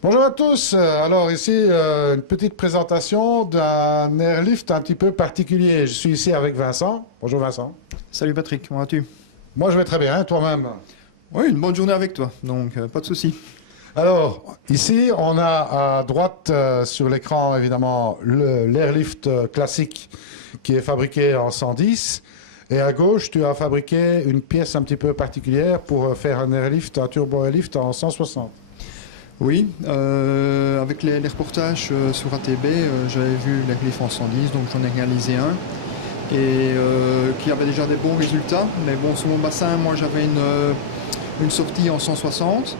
Bonjour à tous. Alors ici, une petite présentation d'un airlift un petit peu particulier. Je suis ici avec Vincent. Bonjour Vincent. Salut Patrick, comment vas-tu? Moi je vais très bien, toi-même. Oui, une bonne journée avec toi, donc pas de souci. Alors ici, on a à droite sur l'écran évidemment l'airlift classique qui est fabriqué en 110. Et à gauche, tu as fabriqué une pièce un petit peu particulière pour faire un airlift, un turbo airlift en 160. Oui, avec les reportages sur ATB, j'avais vu l'airlift en 110, donc j'en ai réalisé un et qui avait déjà des bons résultats. Mais bon, sur mon bassin, moi j'avais une sortie en 160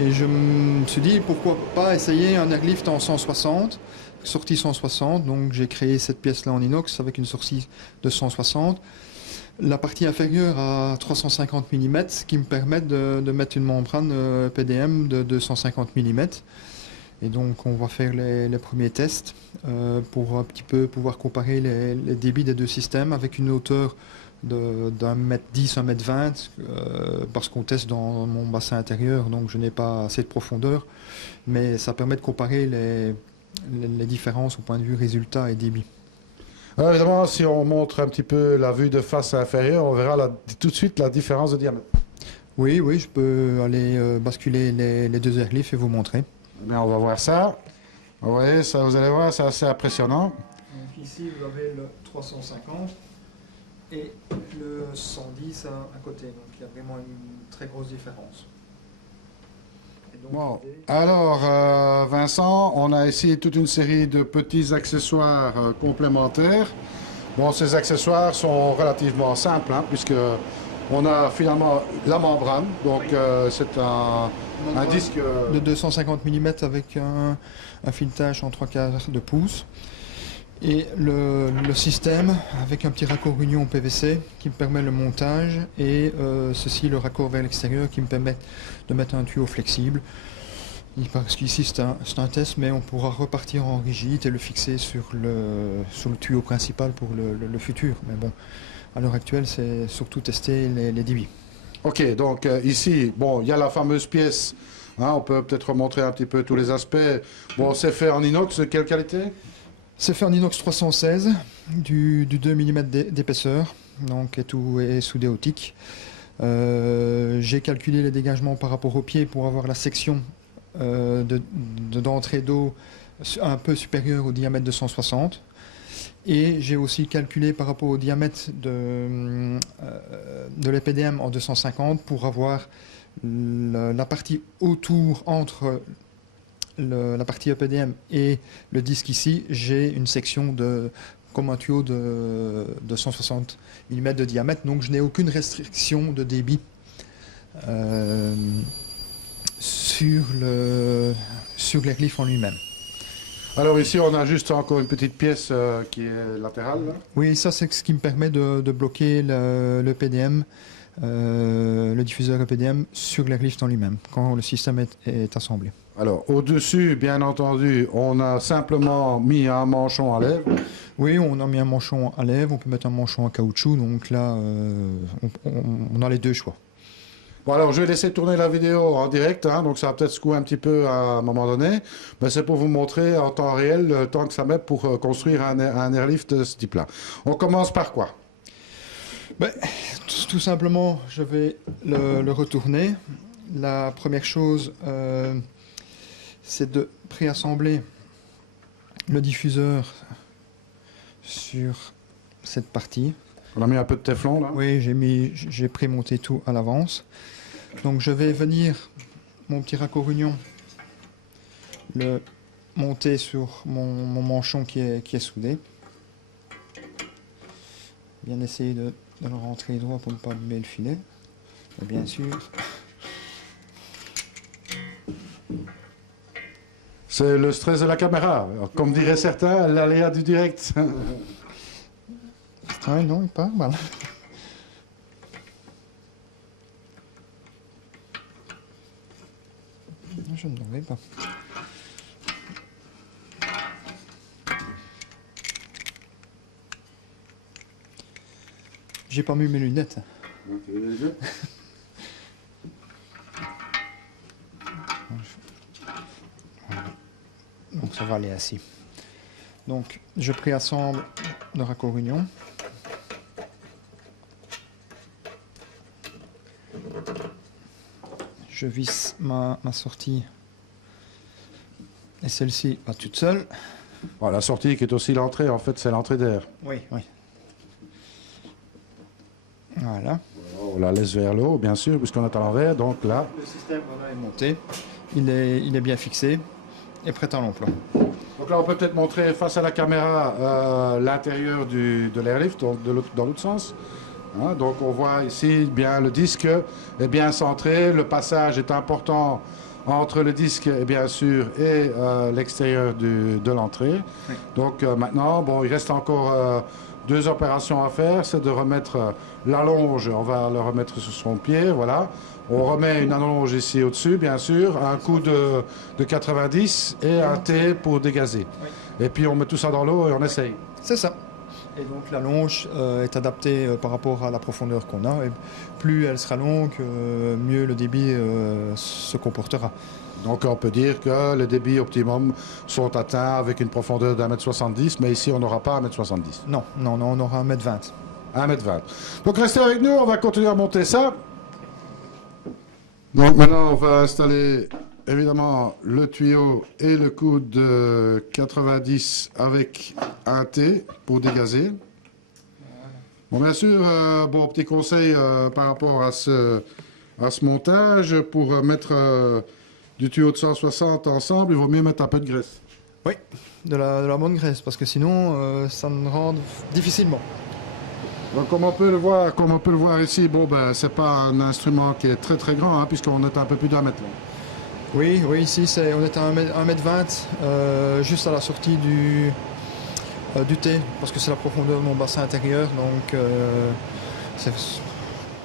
et je me suis dit pourquoi pas essayer un airlift en 160, sortie 160. Donc j'ai créé cette pièce-là en inox avec une sortie de 160. La partie inférieure à 350 mm qui me permet de mettre une membrane PDM de 250 mm. Et donc on va faire les premiers tests pour un petit peu pouvoir comparer les débits des deux systèmes avec une hauteur d'un mètre 10, un mètre 20 parce qu'on teste dans mon bassin intérieur, donc je n'ai pas assez de profondeur, mais ça permet de comparer les différences au point de vue résultat et débit. Alors évidemment, si on montre un petit peu la vue de face inférieure, on verra tout de suite la différence de diamètre. Oui, oui, je peux aller basculer les deux airlifts et vous montrer. Eh bien, on va voir ça. Vous voyez, ça, vous allez voir, c'est assez impressionnant. Donc ici, vous avez le 350 et le 110 à côté. Donc il y a vraiment une très grosse différence. Et donc, Bon. Alors, Vincent, on a ici toute une série de petits accessoires complémentaires. Bon, ces accessoires sont relativement simples, hein, puisque on a finalement la membrane. Donc, c'est un disque. De 250 mm avec un filetage en 3/4 de pouce. Et le système avec un petit raccord union PVC qui me permet le montage et ceci le raccord vers l'extérieur qui me permet de mettre un tuyau flexible. Parce qu'ici c'est un test, mais on pourra repartir en rigide et le fixer sur le tuyau principal pour le futur. Mais bon, à l'heure actuelle, c'est surtout tester les débits. Ok, donc ici, bon, il y a la fameuse pièce. Hein, on peut peut-être remontrer un petit peu tous les aspects. Bon, c'est fait en inox, de quelle qualité? C'est fait en inox 316, du 2 mm d'épaisseur, donc et tout est soudé au TIC. J'ai calculé les dégagements par rapport au pied pour avoir la section d'entrée d'eau un peu supérieure au diamètre de 160. Et j'ai aussi calculé par rapport au diamètre de l'EPDM en 250 pour avoir la partie autour entre la partie EPDM et le disque ici. J'ai une section comme un tuyau de 160 mm de diamètre, donc je n'ai aucune restriction de débit sur l'airlift en lui-même. Alors ici, on a juste encore une petite pièce qui est latérale. Là. Oui, ça c'est ce qui me permet de bloquer le PDM, le diffuseur EPDM sur l'airlift en lui-même, quand le système est assemblé. Alors, au-dessus, bien entendu, on a simplement mis un manchon à lèvres. Oui, on a mis un manchon à lèvres, on peut mettre un manchon en caoutchouc, donc là, on a les deux choix. Bon, alors, je vais laisser tourner la vidéo en direct, hein, donc ça va peut-être secouer un petit peu à un moment donné. Mais c'est pour vous montrer en temps réel le temps que ça met pour construire un airlift de ce type-là. On commence par quoi? Ben, tout simplement, je vais le retourner. La première chose, c'est de préassembler le diffuseur sur cette partie. On a mis un peu de téflon, là. Oui, j'ai prémonté tout à l'avance. Donc je vais venir, mon petit raccord union, le monter sur mon manchon qui est soudé. Bien essayer de le rentrer droit pour ne pas abîmer le filet. Et bien sûr. C'est le stress de la caméra. Comme diraient certains, l'aléa du direct. Ah non, il part mal. Je ne l'avais pas. J'ai pas mis mes lunettes. Donc ça va aller ainsi. Donc je préassemble le raccord union. Je visse ma sortie et celle-ci va toute seule. Bon, la sortie qui est aussi l'entrée, en fait, c'est l'entrée d'air. Oui, oui. Voilà. On la laisse vers le haut, bien sûr, puisqu'on est à l'envers. Donc là, Le système voilà, est monté. Il est bien fixé et prêt à l'emploi. donc là, on peut peut-être montrer face à la caméra l'intérieur de l'airlift, donc dans l'autre sens. Hein, donc on voit ici bien le disque est bien centré. Le passage est important entre le disque et bien sûr et l'extérieur de l'entrée. Oui. Donc maintenant, bon, il reste encore deux opérations à faire, c'est de remettre la longe, on va le remettre sur son pied, voilà. On remet une allonge ici au-dessus, bien sûr, un coup de 90 et un T pour dégazer. Oui. Et puis on met tout ça dans l'eau et on essaye. C'est ça. Et donc la longe est adaptée par rapport à la profondeur qu'on a. Et plus elle sera longue, mieux le débit se comportera. Donc on peut dire que les débits optimum sont atteints avec une profondeur d'1,70 m, mais ici on n'aura pas 1,70 m. Non, on aura 1,20 m. 1,20 m. Donc restez avec nous, on va continuer à monter ça. Donc maintenant on va installer évidemment le tuyau et le coup de 90 avec un T pour dégazer. Bon, bien sûr, bon, petit conseil par rapport à ce montage, pour mettre du tuyau de 160 ensemble, il vaut mieux mettre un peu de graisse. Oui, de la bonne graisse, parce que sinon ça me rend difficilement. Donc, comme on peut le voir ici, bon, ben, c'est pas un instrument qui est très très grand, hein, puisqu'on est un peu plus d'1 mètre long. Oui, ici on est à 1,20 m, juste à la sortie du T, parce que c'est la profondeur de mon bassin intérieur, donc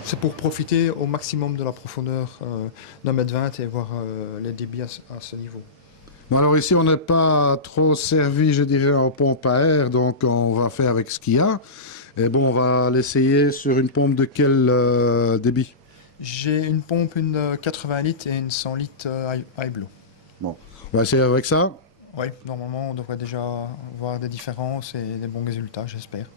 c'est pour profiter au maximum de la profondeur d'1,20 m et voir les débits à ce niveau. Bon, alors ici, on n'est pas trop servi, je dirais, en pompe à air, donc on va faire avec ce qu'il y a. Et bon, on va l'essayer sur une pompe de quel débit? J'ai une pompe, une 80 litres et une 100 litres iBlow. Bon, on va essayer avec ça. Oui, normalement, on devrait déjà voir des différences et des bons résultats, j'espère.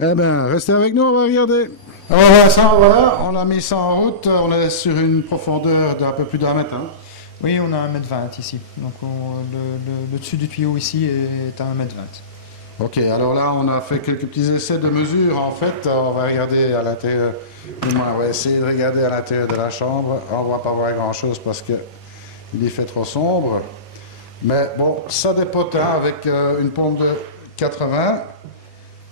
Eh bien, restez avec nous, on va regarder. Alors voilà, on a mis ça en route, on est sur une profondeur d'un peu plus d'1 mètre. Hein. Oui, on a 1,20 m ici. Donc le dessus du tuyau ici est à 1,20 m. Ok, alors là, on a fait quelques petits essais de mesure. En fait, on va regarder à l'intérieur, du moins, on va essayer de regarder à l'intérieur de la chambre. On ne va pas voir grand-chose parce qu'il y fait trop sombre. Mais bon, ça dépote, hein, avec une pompe de 80.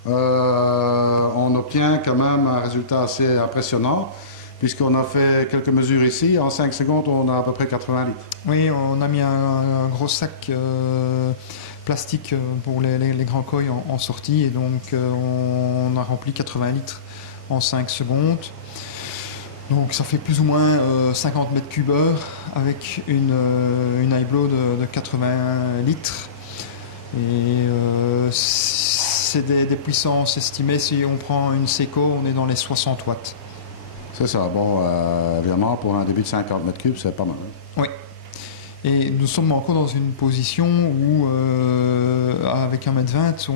On obtient quand même un résultat assez impressionnant, puisqu'on a fait quelques mesures ici. En 5 secondes, on a à peu près 80 litres. Oui, on a mis un gros sac plastique pour les grands coils en sortie, et donc on a rempli 80 litres en 5 secondes. Donc ça fait plus ou moins 50 mètres cubes heure avec une iBlow de 80 litres. Et c'est des puissances estimées, si on prend une Seco, on est dans les 60 watts. C'est ça, bon, évidemment, pour un débit de 50 mètres cubes, c'est pas mal. Hein. Oui. Et nous sommes encore dans une position où, avec 1,20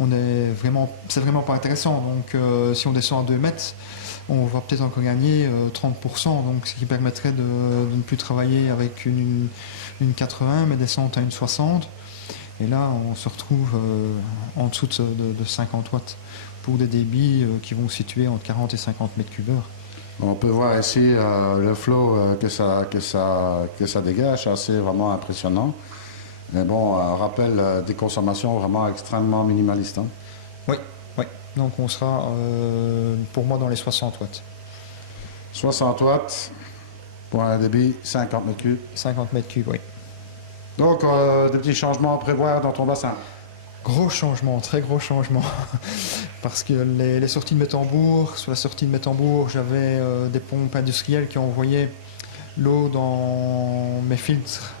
m, c'est vraiment pas intéressant. Donc si on descend à 2 mètres, on va peut-être encore gagner 30%, donc ce qui permettrait de ne plus travailler avec une 80, mais descendre à une 60. Et là, on se retrouve en dessous de 50 watts pour des débits qui vont se situer entre 40 et 50 mètres cubes heure. On peut voir ici le flow que ça dégage, c'est vraiment impressionnant. Mais bon, rappelle des consommations vraiment extrêmement minimalistes. Hein. Oui, oui. Donc on sera pour moi dans les 60 watts. 60 watts pour un débit 50 mètres cubes. 50 mètres cubes, oui. Donc des petits changements à prévoir dans ton bassin. Gros changement, très gros changement. Parce que les sorties de mes tambours, sur la sortie de mes tambours, j'avais des pompes industrielles qui envoyaient l'eau dans mes filtres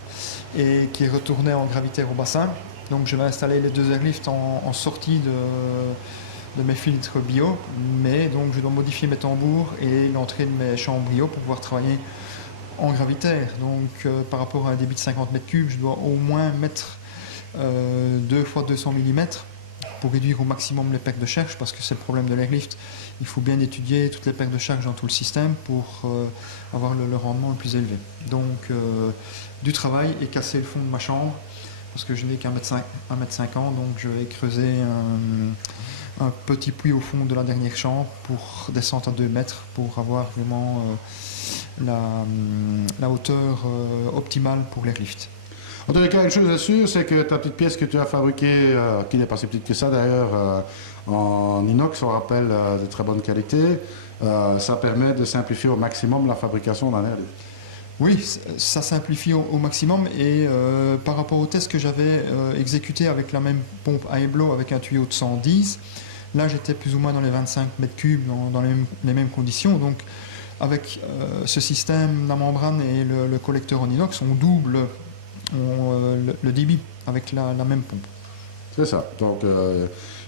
et qui retournaient en gravitaire au bassin. Donc je vais installer les deux airlifts en sortie de mes filtres bio, mais donc je dois modifier mes tambours et l'entrée de mes chambres bio pour pouvoir travailler en gravitaire. Donc par rapport à un débit de 50 mètres cubes, je dois au moins mettre 2 fois 200 mm pour réduire au maximum les pertes de charge, parce que c'est le problème de l'airlift. Il faut bien étudier toutes les pertes de charge dans tout le système pour avoir le rendement le plus élevé. Donc du travail et casser le fond de ma chambre, parce que je n'ai qu'un mètre 50, donc je vais creuser un petit puits au fond de la dernière chambre pour descendre à 2 mètres pour avoir vraiment la hauteur optimale pour l'airlift. En tous les cas, une chose est sûre, c'est que ta petite pièce que tu as fabriquée, qui n'est pas si petite que ça d'ailleurs, en inox, on rappelle, de très bonne qualité, ça permet de simplifier au maximum la fabrication d'un airlift. Oui, ça simplifie au maximum, et par rapport au test que j'avais exécuté avec la même pompe à éblo avec un tuyau de 110, là j'étais plus ou moins dans les 25 mètres cubes, dans les mêmes conditions. Donc avec ce système, la membrane et le collecteur en inox, on double le débit avec la même pompe. C'est ça. Donc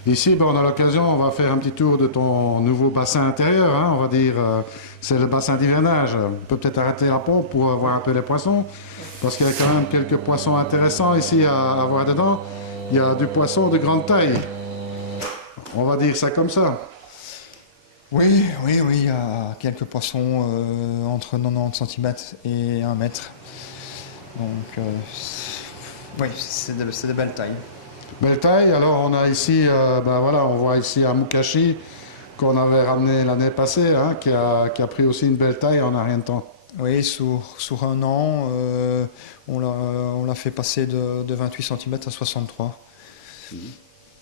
ici, on a l'occasion, on va faire un petit tour de ton nouveau bassin intérieur, hein, on va dire, c'est le bassin d'hivernage. On peut peut-être arrêter la pompe pour voir un peu les poissons, parce qu'il y a quand même quelques poissons intéressants ici à voir dedans. Il y a du poisson de grande taille. On va dire ça comme ça. Oui, il y a quelques poissons entre 90 cm et 1 mètre. Donc, oui, c'est de belles tailles. Belle taille. Alors, on a ici, voilà, on voit ici un Mukashi qu'on avait ramené l'année passée, hein, qui a pris aussi une belle taille en un rien de temps. Oui, sur un an, on l'a fait passer de 28 cm à 63.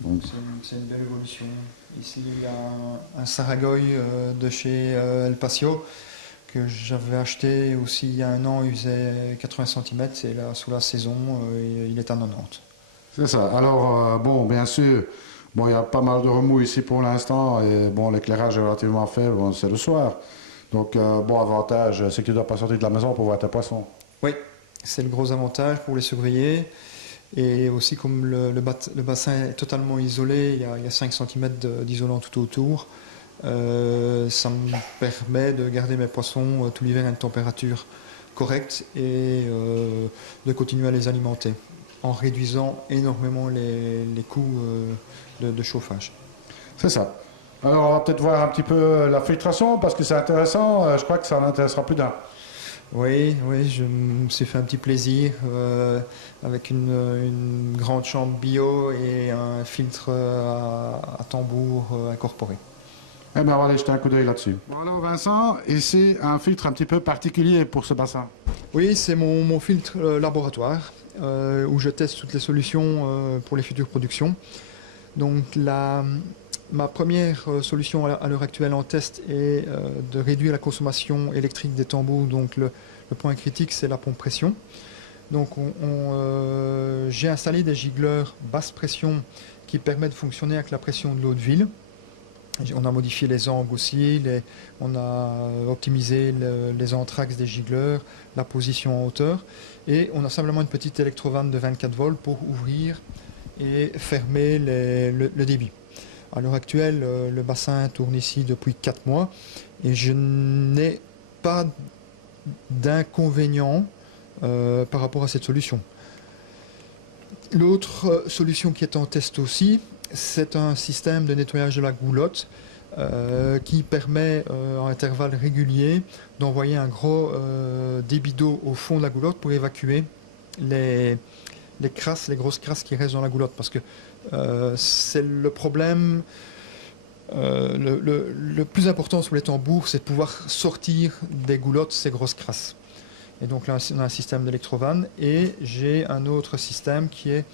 Donc, c'est une belle évolution. Ici, il y a un Saragoy de chez El Pasio que j'avais acheté aussi il y a un an. Il faisait 80 cm et là, sous la saison, il est à 90. C'est ça. Alors, bon, bien sûr, bon, il y a pas mal de remous ici pour l'instant et bon, l'éclairage est relativement faible, bon, c'est le soir. Donc, bon, avantage, c'est que tu ne dois pas sortir de la maison pour voir tes poissons. Oui, c'est le gros avantage pour les surveiller. Et aussi, comme le bassin est totalement isolé, il y a 5 cm d'isolant tout autour, ça me permet de garder mes poissons tout l'hiver à une température correcte et de continuer à les alimenter en réduisant énormément les coûts de chauffage. C'est ça. Alors, on va peut-être voir un petit peu la filtration parce que c'est intéressant. Je crois que ça en intéressera plus d'un. Oui, je me suis fait un petit plaisir avec une grande chambre bio et un filtre à tambour incorporé. Eh bien, on va aller jeter un coup d'œil là-dessus. Bon, alors, Vincent, ici, un filtre un petit peu particulier pour ce bassin. Oui, c'est mon filtre laboratoire où je teste toutes les solutions pour les futures productions. Donc, ma première solution à l'heure actuelle en test est de réduire la consommation électrique des tambours. Donc le point critique, c'est la pompe pression. Donc j'ai installé des gicleurs basse pression qui permettent de fonctionner avec la pression de l'eau de ville. On a modifié les angles aussi, on a optimisé les entraxes des gicleurs, la position en hauteur. Et on a simplement une petite électrovanne de 24 volts pour ouvrir et fermer le débit. À l'heure actuelle, le bassin tourne ici depuis 4 mois et je n'ai pas d'inconvénient par rapport à cette solution. L'autre solution qui est en test aussi, c'est un système de nettoyage de la goulotte qui permet à intervalles réguliers d'envoyer un gros débit d'eau au fond de la goulotte pour évacuer les grosses crasses qui restent dans la goulotte, parce que c'est le problème le plus important sur les tambours, c'est de pouvoir sortir des goulottes ces grosses crasses. Et donc là, on a un système d'électrovanne et j'ai un autre système qui est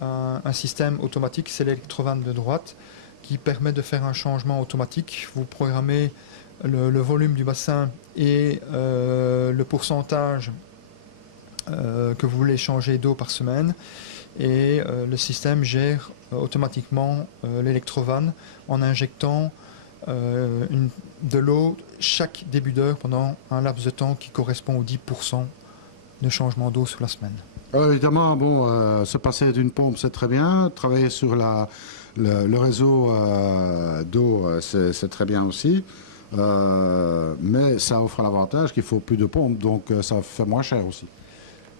un système automatique, c'est l'électrovanne de droite, qui permet de faire un changement automatique. Vous programmez le volume du bassin et le pourcentage que vous voulez changer d'eau par semaine, et le système gère automatiquement l'électrovanne en injectant de l'eau chaque début d'heure pendant un laps de temps qui correspond aux 10% de changement d'eau sur la semaine. Alors évidemment, bon, se passer d'une pompe, c'est très bien. Travailler sur le réseau d'eau, c'est très bien aussi. Mais ça offre l'avantage qu'il faut plus de pompes, donc ça fait moins cher aussi.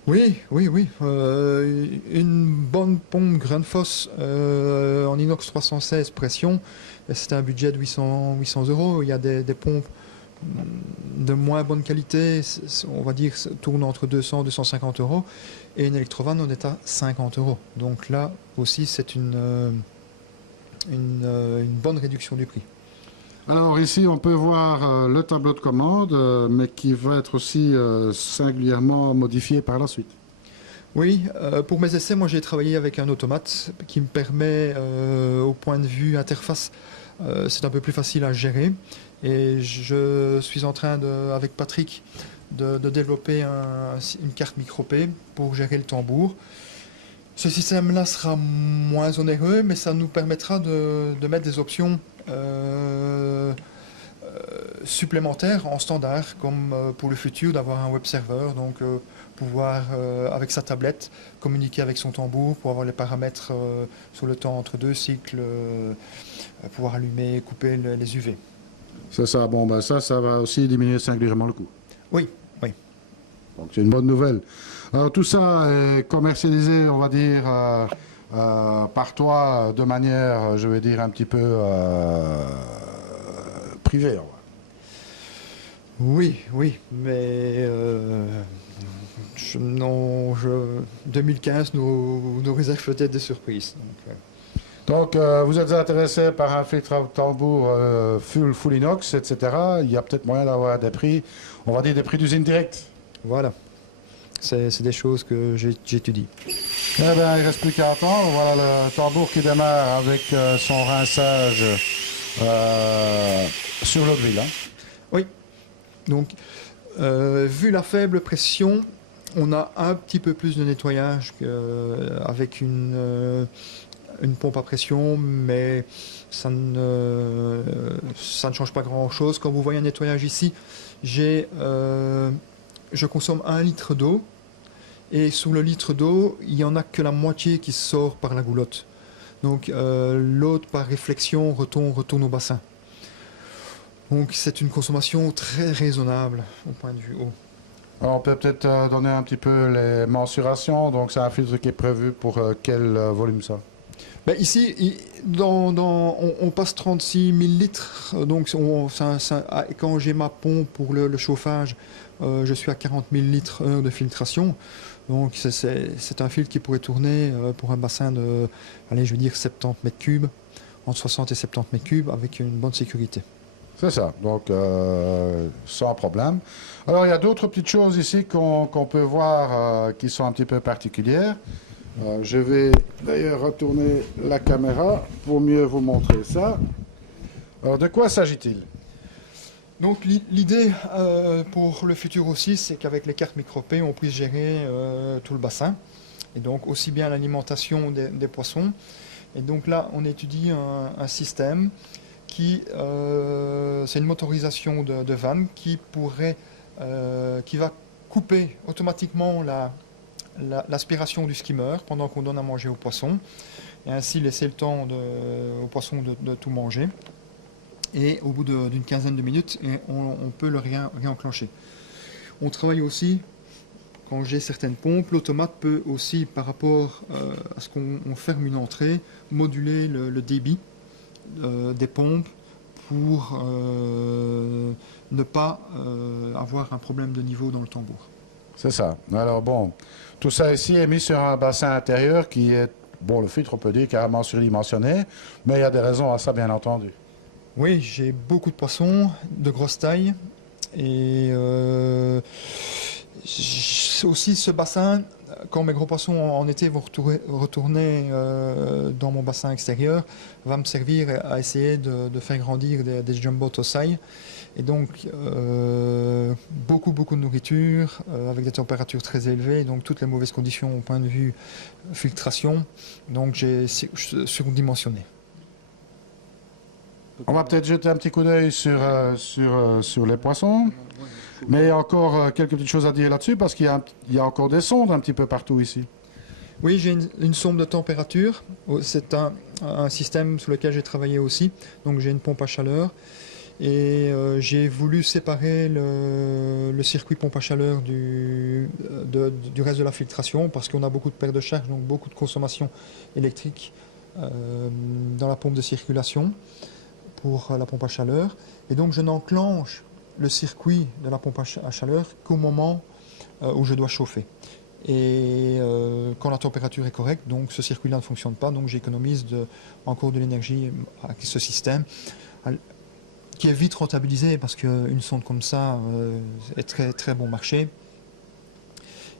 Oui, oui, oui. Une bonne pompe Grundfos en inox 316 pression, c'est un budget de 800 euros. Il y a des pompes de moins bonne qualité, on va dire, tourne entre 200 et 250 euros. Et une Electrovan, on est à 50 euros. Donc là aussi, c'est une bonne réduction du prix. Alors ici, on peut voir le tableau de commande, mais qui va être aussi singulièrement modifié par la suite. Oui, pour mes essais, moi j'ai travaillé avec un automate qui me permet, au point de vue interface, c'est un peu plus facile à gérer. Et je suis en train, avec Patrick, de développer une carte micro-P pour gérer le tambour. Ce système-là sera moins onéreux, mais ça nous permettra de mettre des options supplémentaires en standard, comme pour le futur d'avoir un web server, donc pouvoir avec sa tablette communiquer avec son tambour pour avoir les paramètres sur le temps entre deux cycles, pouvoir allumer et couper les UV. C'est ça, bon ben ça va aussi diminuer singulièrement le coût. Oui, oui. Donc c'est une bonne nouvelle. Alors tout ça est commercialisé, on va dire, par toi de manière, je vais dire, un petit peu privée. Oui, oui, mais 2015 nous réserve peut-être des surprises. Donc vous êtes intéressé par un filtre à tambour full inox, etc. Il y a peut-être moyen d'avoir des prix, on va dire des prix d'usine directe. Voilà, c'est des choses que j'étudie. Eh bien, il ne reste plus qu'à attendre. Voilà le tambour qui démarre avec son rinçage sur l'eau de ville. Hein. Oui, donc vu la faible pression, on a un petit peu plus de nettoyage avec une pompe à pression, mais ça ne change pas grand-chose. Quand vous voyez un nettoyage ici, je consomme 1 litre d'eau, et sur le litre d'eau, il n'y en a que la moitié qui sort par la goulotte. Donc l'autre, par réflexion, retourne au bassin. Donc c'est une consommation très raisonnable au point de vue eau. Alors, on peut peut-être donner un petit peu les mensurations. Donc c'est un filtre qui est prévu pour quel volume ça? Ben ici, on passe 36 000 litres. Donc quand j'ai ma pompe pour le chauffage, je suis à 40 000 litres heure de filtration. Donc c'est un filtre qui pourrait tourner pour un bassin de, allez, je veux dire 70 mètres cubes, entre 60 et 70 mètres cubes, avec une bonne sécurité. C'est ça, donc sans problème. Alors il y a d'autres petites choses ici qu'on peut voir qui sont un petit peu particulières. Je vais d'ailleurs retourner la caméra pour mieux vous montrer ça. Alors de quoi s'agit-il? Donc l'idée pour le futur aussi, c'est qu'avec les cartes micro-P, on puisse gérer tout le bassin. Et donc aussi bien l'alimentation des poissons. Et donc là, on étudie un système qui, c'est une motorisation de vanne qui va couper automatiquement l'aspiration du skimmer pendant qu'on donne à manger aux poissons, et ainsi laisser le temps aux poissons de tout manger. Et au bout d'une quinzaine de minutes, on peut le réenclencher. On travaille aussi, quand j'ai certaines pompes, l'automate peut aussi, par rapport à ce qu'on ferme une entrée, moduler le débit des pompes pour ne pas avoir un problème de niveau dans le tambour. C'est ça. Alors bon, tout ça ici est mis sur un bassin intérieur qui est, bon, le filtre on peut dire carrément surdimensionné, mais il y a des raisons à ça bien entendu. Oui, j'ai beaucoup de poissons de grosse taille, et aussi ce bassin, quand mes gros poissons en été vont retourner dans mon bassin extérieur, va me servir à essayer de faire grandir des jumbo tosai. Et donc beaucoup de nourriture avec des températures très élevées, donc toutes les mauvaises conditions au point de vue filtration, donc j'ai surdimensionné. On va peut-être jeter un petit coup d'œil sur les poissons. Mais il y a encore quelques petites choses à dire là-dessus, parce qu'il y a encore des sondes un petit peu partout ici. Oui, j'ai une sonde de température. C'est un système sur lequel j'ai travaillé aussi. Donc j'ai une pompe à chaleur. Et j'ai voulu séparer le circuit pompe à chaleur du reste de la filtration parce qu'on a beaucoup de pertes de charge, donc beaucoup de consommation électrique dans la pompe de circulation pour la pompe à chaleur. Et donc je n'enclenche le circuit de la pompe à chaleur qu'au moment où je dois chauffer. Et quand la température est correcte, donc ce circuit-là ne fonctionne pas, donc j'économise encore de l'énergie avec ce système qui est vite rentabilisé parce qu'une sonde comme ça est très très bon marché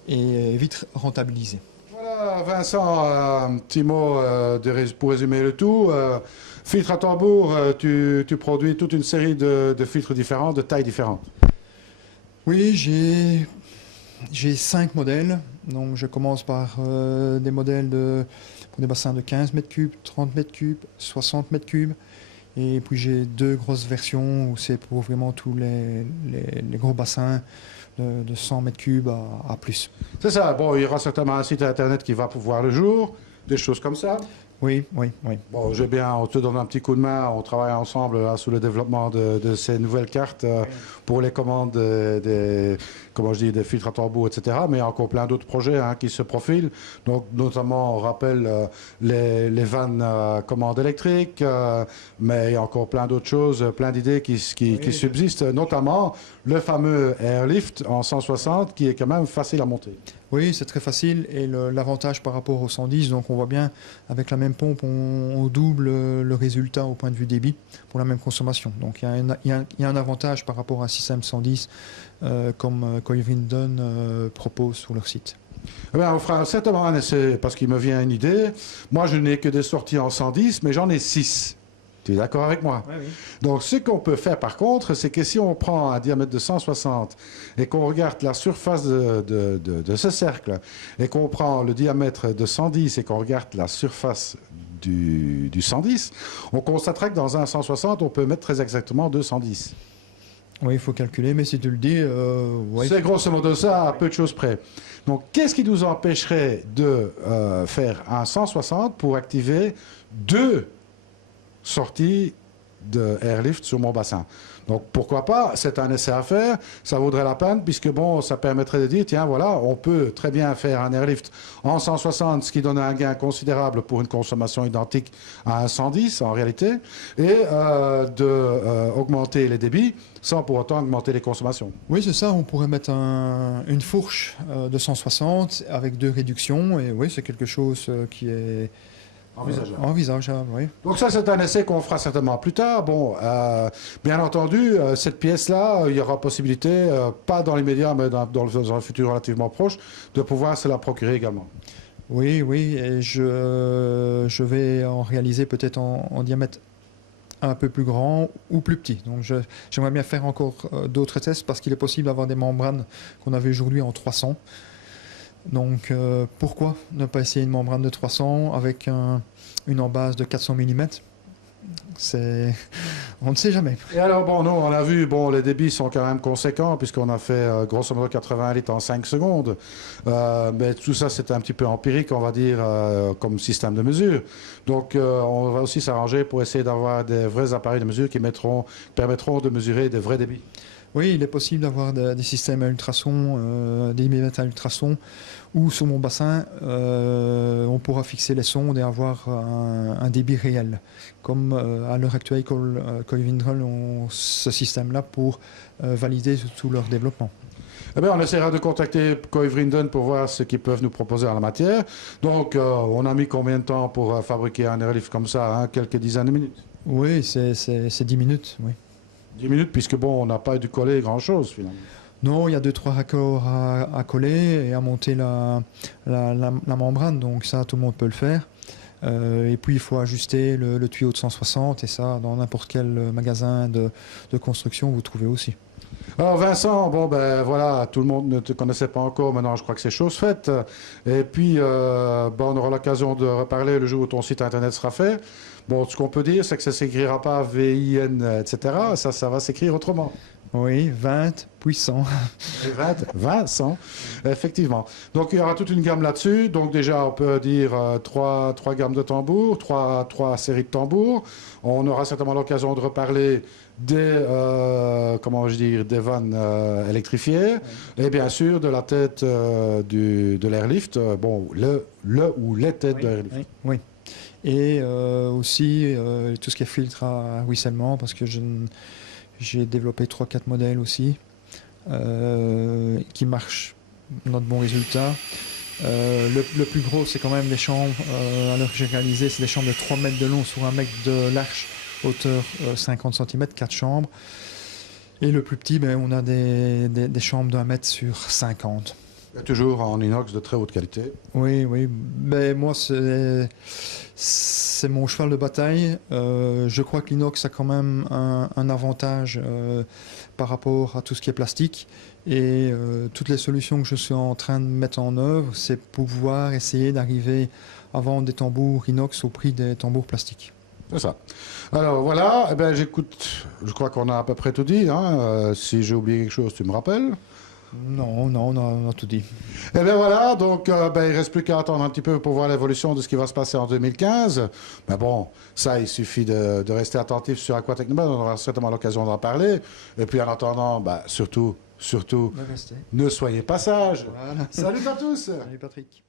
et vite rentabilisée. Voilà, Vincent, un petit mot pour résumer le tout. Filtre à tambour, tu produis toute une série de filtres différents, de tailles différentes. Oui, j'ai 5 modèles. Donc je commence par des modèles pour des bassins de 15 mètres cubes, 30 mètres cubes, 60 mètres cubes. Et puis j'ai 2 grosses versions où c'est pour vraiment tous les gros bassins de 100 mètres cubes à plus. C'est ça. Bon, il y aura certainement un site internet qui va pouvoir le jour, des choses comme ça. Oui, oui, oui. Bon, on te donne un petit coup de main, on travaille ensemble là, sur le développement de ces nouvelles cartes pour les commandes des filtres à tambour, etc. Mais il y a encore plein d'autres projets qui se profilent. Donc, notamment, on rappelle les vannes commandes électriques, mais il y a encore plein d'autres choses, plein d'idées qui subsistent, notamment le fameux Airlift en 160 qui est quand même facile à monter. Oui, c'est très facile et l'avantage par rapport au 110, donc on voit bien avec la même pompe, on double le résultat au point de vue débit pour la même consommation. Donc il y a un avantage par rapport à un système 110 comme Coivindon propose sur leur site. Eh bien, on fera certainement un essai parce qu'il me vient une idée. Moi, je n'ai que des sorties en 110, mais j'en ai 6. Tu es d'accord avec moi? Oui, oui. Donc, ce qu'on peut faire, par contre, c'est que si on prend un diamètre de 160 et qu'on regarde la surface de ce cercle et qu'on prend le diamètre de 110 et qu'on regarde la surface du 110, on constatera que dans un 160, on peut mettre très exactement 210. Oui, il faut calculer, mais si tu le dis... ouais. C'est grosso modo ça, à peu de choses près. Donc, qu'est-ce qui nous empêcherait de faire un 160 pour activer 2 sortie de Airlift sur mon bassin? Donc pourquoi pas, c'est un essai à faire, ça vaudrait la peine puisque bon, ça permettrait de dire, tiens voilà, on peut très bien faire un Airlift en 160, ce qui donne un gain considérable pour une consommation identique à un 110 en réalité, et augmenter les débits sans pour autant augmenter les consommations. Oui, c'est ça, on pourrait mettre une fourche de 160 avec 2 réductions, et oui, c'est quelque chose qui est... Envisageable, oui. Donc ça, c'est un essai qu'on fera certainement plus tard. Bon, bien entendu, cette pièce-là, il y aura possibilité, pas dans l'immédiat, mais dans un futur relativement proche, de pouvoir se la procurer également. Oui, oui, et je vais en réaliser peut-être en diamètre un peu plus grand ou plus petit. Donc j'aimerais bien faire encore d'autres tests parce qu'il est possible d'avoir des membranes qu'on avait aujourd'hui en 300. Donc pourquoi ne pas essayer une membrane de 300 avec une embase de 400 mm? On ne sait jamais. Et alors, bon, nous, on a vu, bon, les débits sont quand même conséquents, puisqu'on a fait grosso modo 80 litres en 5 secondes. Mais tout ça, c'est un petit peu empirique, on va dire, comme système de mesure. Donc, on va aussi s'arranger pour essayer d'avoir des vrais appareils de mesure qui permettront de mesurer des vrais débits. Oui, il est possible d'avoir des systèmes à ultrasons, des millimètres à ultrasons, où sur mon bassin, on pourra fixer les sondes et avoir un débit réel. Comme à l'heure actuelle, Coivindon ont ce système-là pour valider tout leur développement. Eh bien, on essaiera de contacter Coivindon pour voir ce qu'ils peuvent nous proposer en la matière. Donc, on a mis combien de temps pour fabriquer un Airlift comme ça, hein? Quelques dizaines de minutes? Oui, c'est 10 minutes, oui. 10 minutes, puisque bon, on n'a pas dû coller grand-chose finalement. Non, il y a 2-3 raccords à coller et à monter la membrane, donc ça, tout le monde peut le faire. Et puis, il faut ajuster le tuyau de 160, et ça, dans n'importe quel magasin de construction, vous trouvez aussi. Alors Vincent, bon ben voilà, tout le monde ne te connaissait pas encore, maintenant je crois que c'est chose faite. Et puis, bon, on aura l'occasion de reparler le jour où ton site internet sera fait. Bon, ce qu'on peut dire, c'est que ça ne s'écrira pas VIN, etc. Ça va s'écrire autrement. Oui, 20 puissants. Et 20 100, effectivement. Donc il y aura toute une gamme là-dessus. Donc déjà, on peut dire trois gammes de tambours, trois séries de tambours. On aura certainement l'occasion de reparler des vannes électrifiées et bien sûr de la tête de l'airlift. Bon, le ou les têtes de l'airlift. Oui, oui. Et aussi tout ce qui est filtre à ruissellement, parce que j'ai développé 3-4 modèles aussi qui marchent dans de bons résultats. Le plus gros, c'est quand même des chambres, à l'heure que j'ai réalisé, c'est des chambres de 3 mètres de long sur 1 mètre de large, hauteur 50 cm, 4 chambres. Et le plus petit, ben, on a des chambres d'1 mètre sur 50. Et toujours en inox de très haute qualité. Oui, oui. Ben, moi, c'est mon cheval de bataille. Je crois que l'inox a quand même un avantage par rapport à tout ce qui est plastique. Et toutes les solutions que je suis en train de mettre en œuvre, c'est pouvoir essayer d'arriver à vendre des tambours inox au prix des tambours plastiques. C'est ça. Alors voilà, eh ben, j'écoute, je crois qu'on a à peu près tout dit. Hein. Si j'ai oublié quelque chose, tu me rappelles. Non, on a tout dit. Et bien voilà, donc ben, il ne reste plus qu'à attendre un petit peu pour voir l'évolution de ce qui va se passer en 2015. Mais bon, ça, il suffit de rester attentif sur Aquatechnoman, on aura certainement l'occasion d'en parler. Et puis en attendant, ben, surtout, ne soyez pas sages. Voilà. Salut à tous. Salut Patrick.